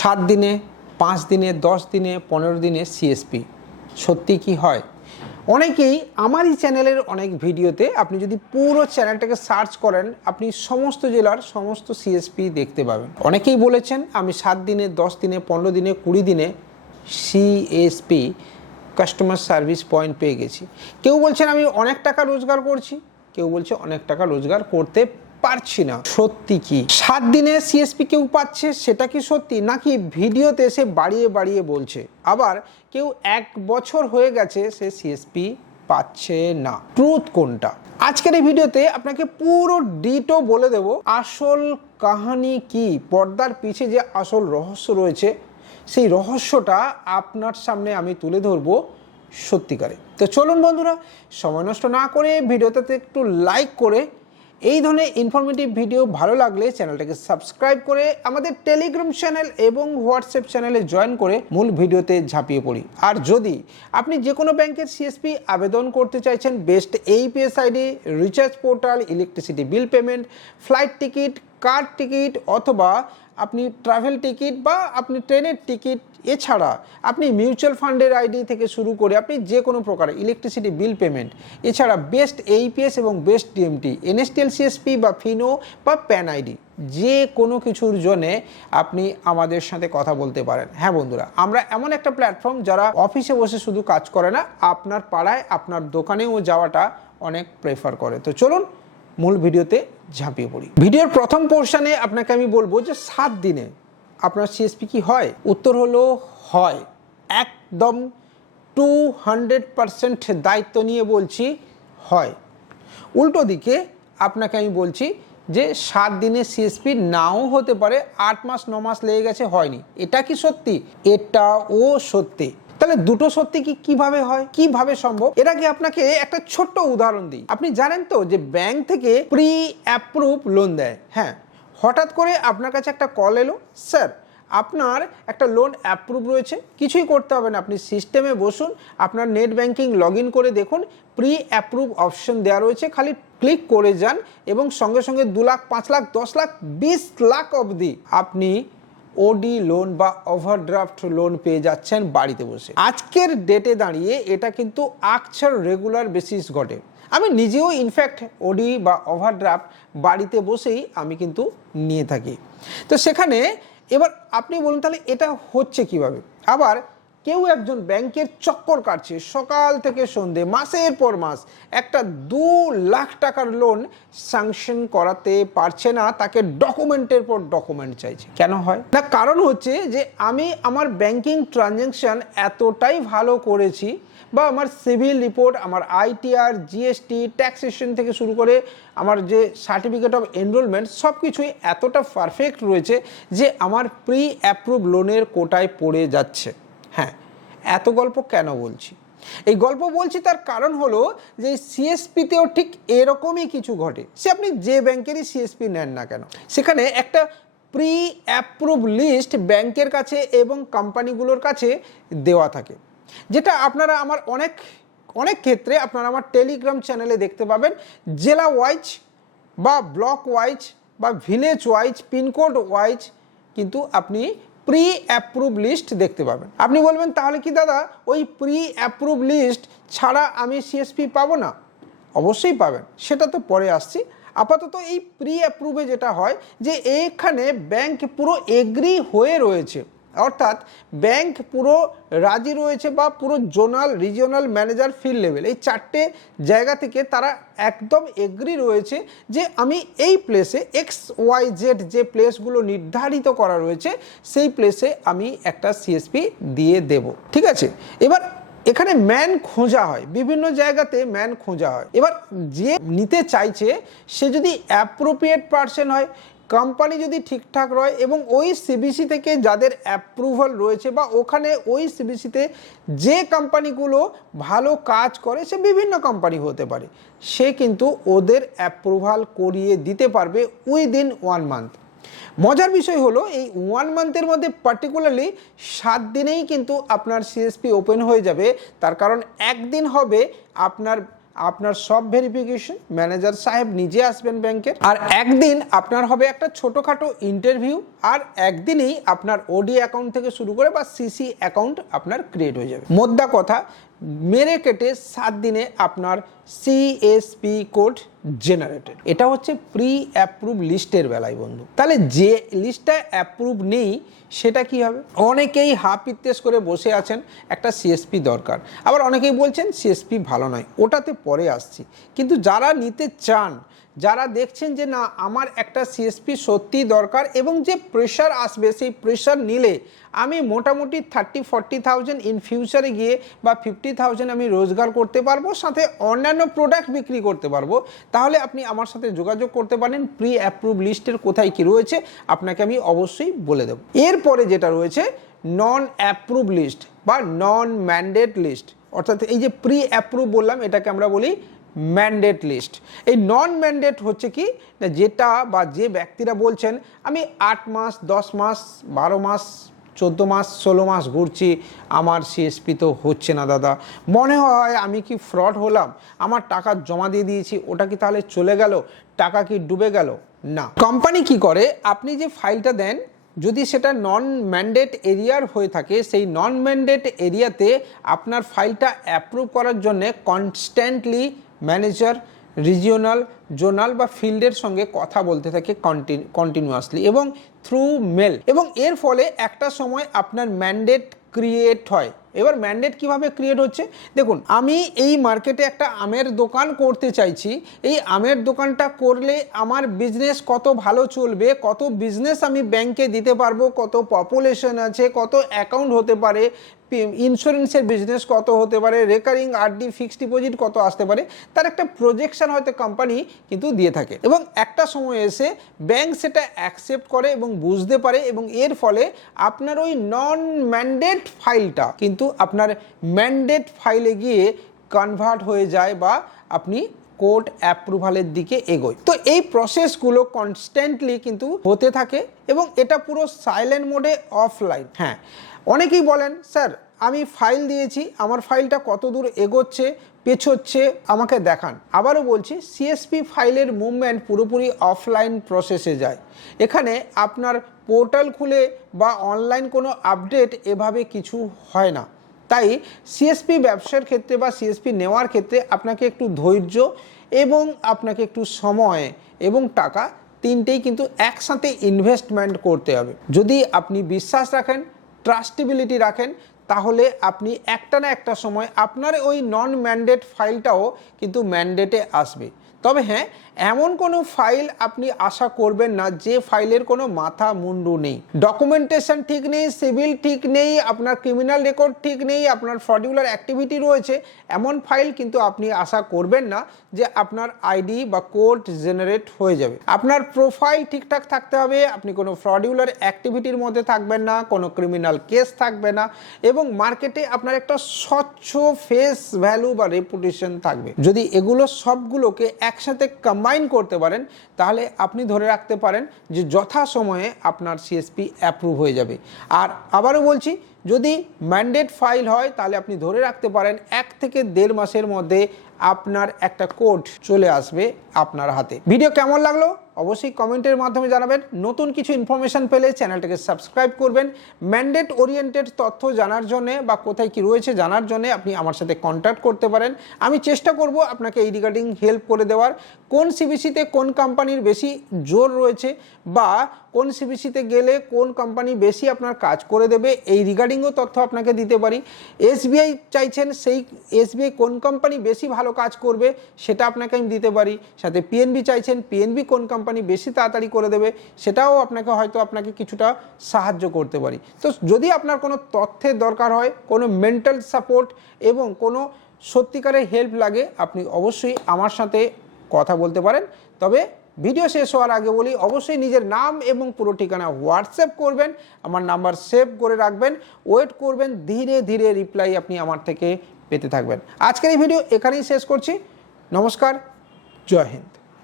সাত দিনে, পাঁচ দিনে, দশ দিনে, পনেরো দিনে সিএসপি সত্যি কি হয়? অনেকেই আমারই চ্যানেলের অনেক ভিডিওতে আপনি যদি পুরো চ্যানেলটাকে সার্চ করেন, আপনি সমস্ত জেলার সমস্ত সিএসপি দেখতে পাবেন। অনেকেই বলেছেন, আমি সাত দিনে, দশ দিনে, পনেরো দিনে, কুড়ি দিনে সিএসপি কাস্টমার সার্ভিস পয়েন্ট পেয়ে গেছি। কেউ বলছেন, আমি অনেক টাকা রোজগার করছি। কেউ বলছে, অনেক টাকা রোজগার করতে পারছি না। সত্যি কি? সাত দিনে সিএসপি কেউ পাচ্ছে সেটা কি সত্যি? নাকি ভিডিওতে এসে বাড়িয়ে বাড়িয়ে বলছে? আবার কেউ এক বছর হয়ে গেছে সে সিএসপি পাচ্ছে না। ট্রুথ কোনটা? আজকের এই ভিডিওতে আপনাকে পুরো ডিটো বলে দেব। আসল কাহানি কি? পর্দার পিছে যে আসল রহস্য রয়েছে, সেই রহস্যটা আপনার সামনে আমি তুলে ধরবো সত্যিকারে। তো চলুন বন্ধুরা, সময় নষ্ট না করে ভিডিওটাতে একটু লাইক করে এই ধরনের ইনফরমেটিভ ভিডিও ভালো লাগলে চ্যানেলটাকে সাবস্ক্রাইব করে আমাদের টেলিগ্রাম চ্যানেল এবং হোয়াটসঅ্যাপ চ্যানেলে জয়েন করে মূল ভিডিওতে ঝাঁপিয়ে পড়ি। আর যদি আপনি যে কোনো ব্যাংকের সিএসপি আবেদন করতে চাইছেন best AEPS ID recharge portal electricity bill payment flight ticket car ticket অথবা আপনি ট্রাভেল টিকিট বা আপনি ট্রেনের টিকিট এছাড়া আপনি মিউচুয়াল ফান্ডের আইডি থেকে শুরু করে আপনি যে কোনো প্রকার ইলেকট্রিসিটি বিল পেমেন্ট এছাড়া বেস্ট এইপিএস এবং বেস্ট ডিএমটি এনএসটিএল সিএসপি বা ফিনো বা প্যান আইডি যে কোনো কিছুর জন্যে আপনি আমাদের সাথে কথা বলতে পারেন। হ্যাঁ বন্ধুরা, আমরা এমন একটা প্ল্যাটফর্ম যারা অফিসে বসে শুধু কাজ করে না, আপনার পাড়ায়, আপনার দোকানেও যাওয়াটা অনেক প্রেফার করে। তো চলুন মূল ভিডিওতে ঝাঁপিয়ে পড়ি। ভিডিওর প্রথম পোর্শনে আপনাকে আমি বলব যে সাত দিনে আপনার সিএসপি কি হয়? উত্তর হলো হয়। একদম টু হান্ড্রেড পারসেন্ট দায়িত্ব নিয়ে বলছি হয়। উল্টো দিকে আপনাকে আমি বলছি যে সাত দিনে সিএসপি নাও হতে পারে, আট মাস, ন মাস লেগে গেছে, হয়নি। এটা কি সত্যি? এটাও সত্যি। তাহলে দুটো সত্যি কি কীভাবে হয়? কীভাবে সম্ভব? এর আগে আপনাকে একটা ছোট্ট উদাহরণ দিই। আপনি জানেন তো যে ব্যাংক থেকে প্রি অ্যাপ্রুভ লোন দেয়। হ্যাঁ হঠাৎ করে আপনার কাছে একটা কল এলো, স্যার, আপনার একটা লোন অ্যাপ্রুভ রয়েছে, কিছুই করতে হবে না। আপনি সিস্টেমে বসুন, আপনার নেট ব্যাংকিং লগ করে দেখুন প্রি অ্যাপ্রুভ অপশন দেওয়া রয়েছে, খালি ক্লিক করে যান এবং সঙ্গে সঙ্গে দু লাখ, পাঁচ লাখ, দশ লাখ, বিশ লাখ অবধি আপনি ওডি লোন বা ওভারড্রাফট লোন পেয়ে যাচ্ছেন বাড়িতে বসে। আজকের ডেটে দাঁড়িয়ে এটা কিন্তু আকছার রেগুলার বেসিস ঘটে। আমি নিজেও ইনফ্যাক্ট ওডি বা ওভারড্রাফট বাড়িতে বসেই আমি কিন্তু নিয়ে থাকি। তো সেখানে এবার আপনি বলুন তাহলে এটা হচ্ছে কীভাবে? আবার কেউ একজন ব্যাংকের চক্কর কাটছে সকাল থেকে সন্ধে, মাসের পর মাস। একটা দু লাখ টাকার লোন স্যাংশন করাতে পারছে না, তাকে ডকুমেন্টের পর ডকুমেন্ট চাইছে। কেন হয়? না, কারণ হচ্ছে যে আমি আমার ব্যাংকিং ট্রানজ্যাকশন এতটাই ভালো করেছি বা আমার সিভিল রিপোর্ট আমার আইটিআর জিএসটি ট্যাক্সেশন থেকে শুরু করে আমার যে সার্টিফিকেট অফ এনরোলমেন্ট সব কিছুই এতটা পারফেক্ট রয়েছে যে আমার প্রি অ্যাপ্রুভ লোনের কোটায় পড়ে যাচ্ছে। হ্যাঁ এত গল্প কেন বলছি? এই গল্প বলছি তার কারণ হলো যে সিএসপিতেও ঠিক এরকমই কিছু ঘটে। সে আপনি যে ব্যাংকেরই সিএসপি নেন না কেন, সেখানে একটা প্রি অ্যাপ্রুভ লিস্ট ব্যাংকের কাছে এবং কোম্পানিগুলোর কাছে দেওয়া থাকে। যেটা আপনারা আমার অনেক অনেক ক্ষেত্রে আপনারা আমার টেলিগ্রাম চ্যানেলে দেখতে পাবেন। জেলা ওয়াইজ বা ব্লক ওয়াইজ বা ভিলেজ ওয়াইজ পিনকোড ওয়াইজ কিন্তু আপনি প্রি অ্যাপ্রুভ লিস্ট দেখতে পাবেন। আপনি বলবেন, তাহলে কি দাদা, ওই প্রি অ্যাপ্রুভ লিস্ট ছাড়া আমি সিএসপি পাবো না? অবশ্যই পাবেন। সেটা তো পরে আসছি। আপাতত এই প্রি অ্যাপ্রুভে যেটা হয়, যে এখানে ব্যাংক পুরো এগ্রি হয়ে রয়েছে। অর্থাৎ ব্যাংক পুরো রাজি রয়েছে বা পুরো zonal, regional manager field level. এই চারটে জায়গা থেকে তারা একদম এগ্রি রয়েছে যে আমি এই প্লেসে এক্স ওয়াই জেড যে প্লেসগুলো নির্ধারিত করা রয়েছে, সেই প্লেসে আমি একটা সিএসপি দিয়ে দেব। ঠিক আছে? এবার এখানে ম্যান খোঁজা হয়। বিভিন্ন জায়গাতে ম্যান খোঁজা হয়। এবার যে নিতে চাইছে, সে যদি অ্যাপ্রোপ্রিয়েট পার্সন হয় কোম্পানি যদি ঠিকঠাক রয় এবং ওই সিবিসি থেকে যাদের অ্যাপ্রুভাল রয়েছে বা ওখানে ওই সিবিসিতে যে কোম্পানিগুলো ভালো কাজ করে, সে বিভিন্ন কোম্পানি হতে পারে। সে কিন্তু ওদের অ্যাপ্রুভাল করিয়ে দিতে পারবে উইদিন ওয়ান মান্থ মজার বিষয় হলো, এই ওয়ান মান্থের মধ্যে পার্টিকুলারলি সাত দিনেই কিন্তু আপনার সিএসপি ওপেন হয়ে যাবে। তার কারণ একদিন হবে আপনার আপনার সব ভেরিফিকেশন ম্যানেজার সাহেব নিজে আসবেন ব্যাংকের আর একদিন আপনার হবে একটা ছোটোখাটো ইন্টারভিউ আর একদিনেই আপনার ওডি অ্যাকাউন্ট থেকে শুরু করে বা সিসি অ্যাকাউন্ট আপনার ক্রিয়েট হয়ে যাবে। মোদ্দা কথা, মেরে কেটে সাত দিনে আপনার সিএসপি কোড জেনারেটেড এটা হচ্ছে প্রি অ্যাপ্রুভ লিস্টের বেলায় বন্ধু। তাহলে যে লিস্টটা অ্যাপ্রুভ নেই, সেটা কি হবে? অনেকেই হাফ ইত্তেস করে বসে আছেন, একটা সিএসপি দরকার। আবার অনেকেই বলছেন সিএসপি ভালো নয়, ওটাতে পরে আসছি। কিন্তু যারা নিতে চান, যারা দেখছেন যে না, আমার একটা সিএসপি সত্যি দরকার এবং যে প্রেশার আসবে, সেই প্রেশার নিলে আমি মোটামুটি থার্টি ফর্টি থাউজেন্ড ইন ফিউচারে গিয়ে বা ফিফটি থাউজেন্ড আমি রোজগার করতে পারব, সাথে অন্যান্য প্রোডাক্ট বিক্রি করতে পারব, তাহলে আপনি আমার সাথে যোগাযোগ করতে পারেন। প্রি অ্যাপ্রুভ লিস্টের কোথায় কি রয়েছে, আপনাকে আমি অবশ্যই বলে দেবো। এরপরে যেটা রয়েছে নন অ্যাপ্রুভ লিস্ট বা নন ম্যান্ডেট লিস্ট অর্থাৎ এই যে প্রি অ্যাপ্রুভ বললাম, এটাকে আমরা বলি ম্যান্ডেট লিস্ট এই নন ম্যান্ডেট হচ্ছে কি, যেটা বা যে ব্যক্তিরা বলছেন, আমি আট মাস, দশ মাস, বারো মাস চোদ্দ মাস, ষোলো মাস ঘুরছি, আমার সিএসপি তো হচ্ছে না দাদা। মনে হয় আমি কি ফ্রড হলাম? আমার টাকা জমা দিয়ে দিয়েছি, ওটা কি তাহলে চলে গেল? টাকা কি ডুবে গেল? না। কোম্পানি কি করে? আপনি যে ফাইলটা দেন, যদি সেটা নন ম্যান্ডেট এরিয়ার হয়ে থাকে, সেই নন ম্যান্ডেট এরিয়াতে আপনার ফাইলটা অ্যাপ্রুভ করার জন্যে কনস্ট্যান্টলি ম্যানেজার রিজিওনাল জোনাল বা ফিল্ডের সঙ্গে কথা বলতে থাকে কন্টিনিউয়াসলি এবং থ্রু মেল এবং এর ফলে একটা সময় আপনার ম্যান্ডেট ক্রিয়েট হয়। এবার ম্যান্ডেট কীভাবে ক্রিয়েট হচ্ছে? দেখুন, আমি এই মার্কেটে একটা আমের দোকান করতে চাইছি। এই আমের দোকানটা করলে আমার বিজনেস কত ভালো চলবে, কত বিজনেস আমি ব্যাংকে দিতে পারব, কত পপুলেশন আছে, কত অ্যাকাউন্ট হতে পারে ইন্স্যুরেন্সের বিজনেস কত হতে পারে রেকারিং আরডি ফিক্সড ডিপোজিট কত আসতে পারে, তার একটা প্রজেকশন হয়তো কোম্পানি কিন্তু দিয়ে থাকে। এবং একটা সময় এসে ব্যাংক সেটা অ্যাকসেপ্ট করে এবং বুঝতে পারে এবং এর ফলে আপনার ওই নন ম্যান্ডেট ফাইলটা কিন্তু আপনার ম্যান্ডেট ফাইলে গিয়ে কনভার্ট হয়ে যায় বা আপনি কোর্ট অ্যাপ্রুভালের দিকে এগোয়। তো এই প্রসেসগুলো কনস্ট্যান্টলি কিন্তু হতে থাকে এবং এটা পুরো সাইলেন্ট মোডে অফলাইন হ্যাঁ অনেকেই বলেন, স্যার, আমি ফাইল দিয়েছি, আমার ফাইলটা কত দূর এগোচ্ছে, পেছোচ্ছে, আমাকে দেখান। আবারও বলছি সিএসপি ফাইলের মুভমেন্ট পুরোপুরি অফলাইন প্রসেসে যায়। এখানে আপনার পোর্টাল খুলে বা অনলাইন কোনো আপডেট এভাবে কিছু হয় না। তাই সিএসপি ব্যবসার ক্ষেত্রে বা সিএসপি নেওয়ার ক্ষেত্রে আপনাকে একটু ধৈর্য এবং আপনাকে একটু সময় এবং টাকা তিনটেই কিন্তু একসাথে ইনভেস্টমেন্ট করতে হবে। যদি আপনি বিশ্বাস রাখেন ট্রাস্টেবিলিটি রাখেন, তাহলে আপনি একটা না একটা সময় আপনার ওই নন ম্যান্ডেট ফাইলটাও কিন্তু ম্যান্ডেটে আসবে। তবে হ্যাঁ এমন কোনো ফাইল আপনি আশা করবেন না যে ফাইলের কোনো মাথা মুন্ডু নেই। ডকুমেন্টেশন ঠিক নেই সিভিল ঠিক নেই, আপনার ক্রিমিনাল রেকর্ড ঠিক নেই, আপনার ফ্রডিউলার অ্যাক্টিভিটি রয়েছে, এমন ফাইল কিন্তু আপনি আশা করবেন না যে আপনার আইডি বা কোড জেনারেট হয়ে যাবে। আপনার প্রোফাইল ঠিকঠাক থাকতে হবে, আপনি কোনো ফ্রডিউলার অ্যাক্টিভিটির মধ্যে থাকবেন না, কোনো ক্রিমিনাল কেস থাকবে না, এবং মার্কেটে আপনার একটা স্বচ্ছ ফেস ভ্যালু বা রেপুটেশন থাকবে। যদি এগুলো সবগুলোকে একসাথে কম্বাইন করতে পারেন, তাহলে আপনি ধরে রাখতে পারেন যে যথা সময়ে আপনার সিএসপি অ্যাপ্রুভ হয়ে যাবে। আর আবারও বলছি, যদি ম্যান্ডেট ফাইল হয়, তাহলে আপনি ধরে রাখতে পারেন এক থেকে দেড় মাসের মধ্যে আপনার একটা কোড চলে আসবে আপনার হাতে। ভিডিও কেমন লাগল? অবশ্যই কমেন্টের মাধ্যমে জানাবেন। নতুন কিছু ইনফরমেশন পেলে চ্যানেলটাকে সাবস্ক্রাইব করবেন। ম্যান্ডেট ওরিয়েন্টেড তথ্য জানার জন্যে বা কোথায় কি রয়েছে জানার জন্য আপনি আমার সাথে কন্ট্যাক্ট করতে পারেন। আমি চেষ্টা করব আপনাকে এই রিগার্ডিং হেল্প করে দেওয়ার। কোন সিবিসিতে কোন কোম্পানির বেশি জোর রয়েছে বা কোন সিবিসিতে গেলে কোন কোম্পানি বেশি আপনার কাজ করে দেবে, এই রিগার্ডিংও তথ্য আপনাকে দিতে পারি। এসবিআই চাইছেন সেই এসবিআই কোন কোম্পানি বেশি ভালো কাজ করবে সেটা আপনাকে আমি দিতে পারি। সাথে পিএনবি চাইছেন পিএনবি কোন কোম্পানি বেশি তাড়াতাড়ি করে দেবে, সেটাও আপনাকে হয়তো আপনাকে কিছুটা সাহায্য করতে পারি। তো যদি আপনার কোনো তথ্যের দরকার হয়, কোনো মেন্টাল সাপোর্ট এবং কোনো সত্যিকারের হেল্প লাগে, আপনি অবশ্যই আমার সাথে কথা বলতে পারেন। তবে ভিডিও শেষ হওয়ার আগে বলি, অবশ্যই নিজের নাম এবং পুরো ঠিকানা হোয়াটসঅ্যাপ করবেন, আমার নাম্বার সেভ করে রাখবেন ওয়েট করবেন, ধীরে ধীরে রিপ্লাই আপনি আমার থেকে পেতে থাকবেন। আজকের এই ভিডিও এখানেই শেষ করছি। নমস্কার, জয় হিন্দ।